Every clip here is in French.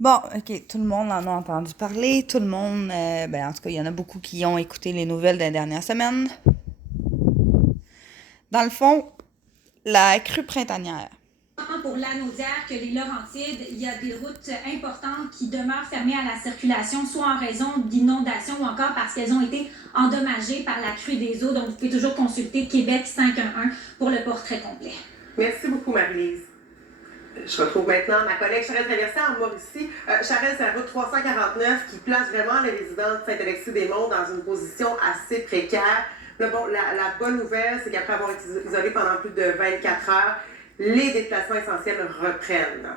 Bon, ok, tout le monde en a entendu parler, tout le monde, en tout cas, il y en a beaucoup qui ont écouté les nouvelles des dernières semaines. Dans le fond, la crue printanière. Pour Lanaudière que les Laurentides, il y a des routes importantes qui demeurent fermées à la circulation, soit en raison d'inondations ou encore parce qu'elles ont été endommagées par la crue des eaux. Donc, vous pouvez toujours consulter Québec 511 pour le portrait complet. Merci beaucoup, Marie-Lise. Je retrouve maintenant ma collègue Charelle Traversée en Mauricie. Charelle, c'est la route 349 qui place vraiment les résidents de Saint-Alexis-des-Monts dans une position assez précaire. Là, bon, la bonne nouvelle, c'est qu'après avoir été isolé pendant plus de 24 heures, les déplacements essentiels reprennent.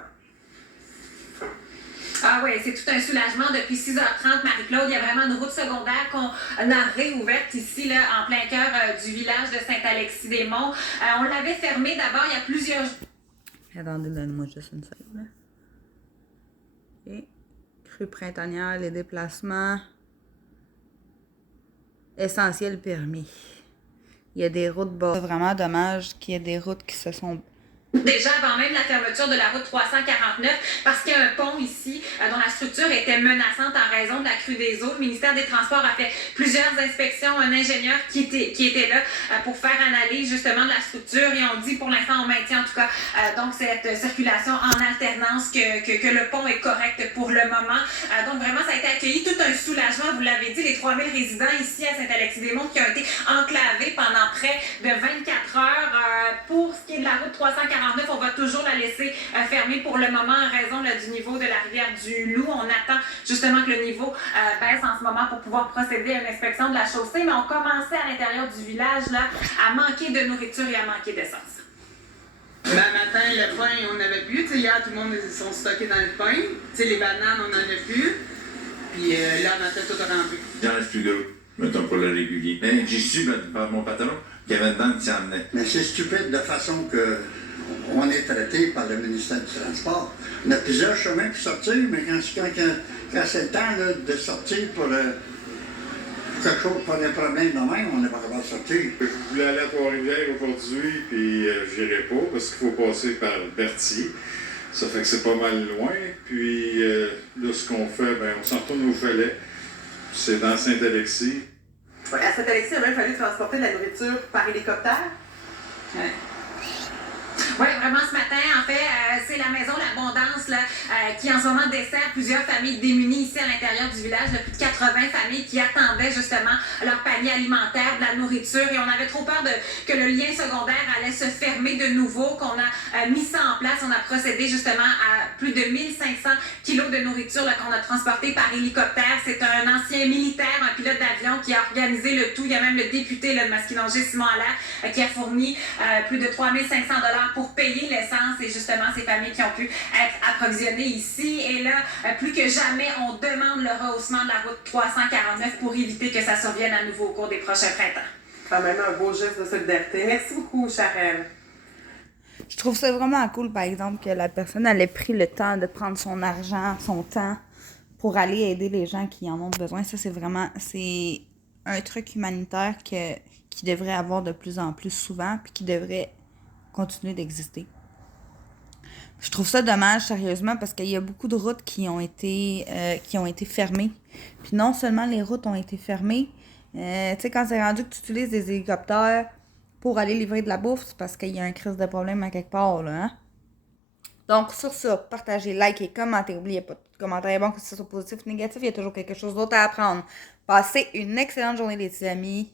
Ah oui, c'est tout un soulagement. Depuis 6h30, Marie-Claude, il y a vraiment une route secondaire qu'on a réouverte ici, là, en plein cœur du village de Saint-Alexis-des-Monts. On l'avait fermée d'abord il y a plusieurs... Attendez, donnez-moi juste une seconde. Là. Ok. Crue printanière, les déplacements essentiels permis. Il y a des routes bas. C'est vraiment dommage qu'il y ait des routes qui se sont... Déjà avant même la fermeture de la route 349, parce qu'il y a un pont ici dont la structure était menaçante en raison de la crue des eaux. Le ministère des Transports a fait plusieurs inspections, un ingénieur qui était là pour faire analyse justement de la structure et on dit pour l'instant on maintient en tout cas donc cette circulation en alternance, que le pont est correct pour le moment. Donc vraiment ça a été accueilli, tout un soulagement, vous l'avez dit, les 3000 résidents ici à Saint-Alexis-des-Monts qui ont été enclavés pendant près de 24 heures. Pour ce qui est de la route 349, on va toujours la laisser fermée pour le moment en raison là, du niveau de la rivière du Loup. On attend justement que le niveau baisse en ce moment pour pouvoir procéder à une inspection de la chaussée, mais on commençait à l'intérieur du village là, à manquer de nourriture et à manquer d'essence. Matin, le pain, on n'avait plus. T'sais, hier, tout le monde sont stockés dans le pain. T'sais, les bananes, on n'en a plus. Puis là, matin, tout a rempli. Il n'en reste plus d'eau, mettons pour le régulier. Mais j'ai su par mon patron qu'il y avait dedans qui s'en venait. Mais c'est stupide de façon que on est traité par le ministère du Transport. On a plusieurs chemins pour sortir, mais quand c'est le temps là, de sortir pour quelque chose, pour des problèmes de même, on n'est pas capable de sortir. Je voulais aller à Trois-Rivières aujourd'hui, puis j'irai pas parce qu'il faut passer par Berthier. Ça fait que c'est pas mal loin. Puis là, ce qu'on fait, on s'en retourne au chalet. C'est dans Saint-Alexis. Ouais, à Saint-Alexis, il a même fallu transporter de la nourriture par hélicoptère. Ouais. Oui, vraiment ce matin, en fait, c'est la maison L'Abondance là, qui en ce moment dessert plusieurs familles démunies ici à l'intérieur du village. Là, plus de 80 familles qui attendaient justement leur panier alimentaire, de la nourriture. Et on avait trop peur que le lien secondaire allait se fermer de nouveau, qu'on a mis ça en place. On a procédé justement à plus de 1500 kilos de nourriture là, qu'on a transporté par hélicoptère. C'est un ancien militaire, un pilote d'avion qui a organisé le tout. Il y a même le député là, de Masquinongé, Simon Allaire, qui a fourni plus de 3500 $ pour payer l'essence et justement ces familles qui ont pu être approvisionnées ici. Et là, plus que jamais, on demande le rehaussement de la route 349 pour éviter que ça survienne à nouveau au cours des prochains printemps. Quand même un beau geste de solidarité. Merci beaucoup, Charelle. Je trouve ça vraiment cool, par exemple, que la personne elle ait pris le temps de prendre son argent, son temps pour aller aider les gens qui en ont besoin. Ça, c'est un truc humanitaire qui devrait avoir de plus en plus souvent puis qui devrait continuer d'exister. Je trouve ça dommage, sérieusement, parce qu'il y a beaucoup de routes qui ont été fermées. Puis non seulement les routes ont été fermées, tu sais, quand c'est rendu que tu utilises des hélicoptères pour aller livrer de la bouffe, c'est parce qu'il y a un crise de problème à quelque part, là, hein? Donc, sur ça, partagez, likez, commentez. N'oubliez pas, tout commentaire est bon, que ce soit positif ou négatif, il y a toujours quelque chose d'autre à apprendre. Passez une excellente journée, les petits amis.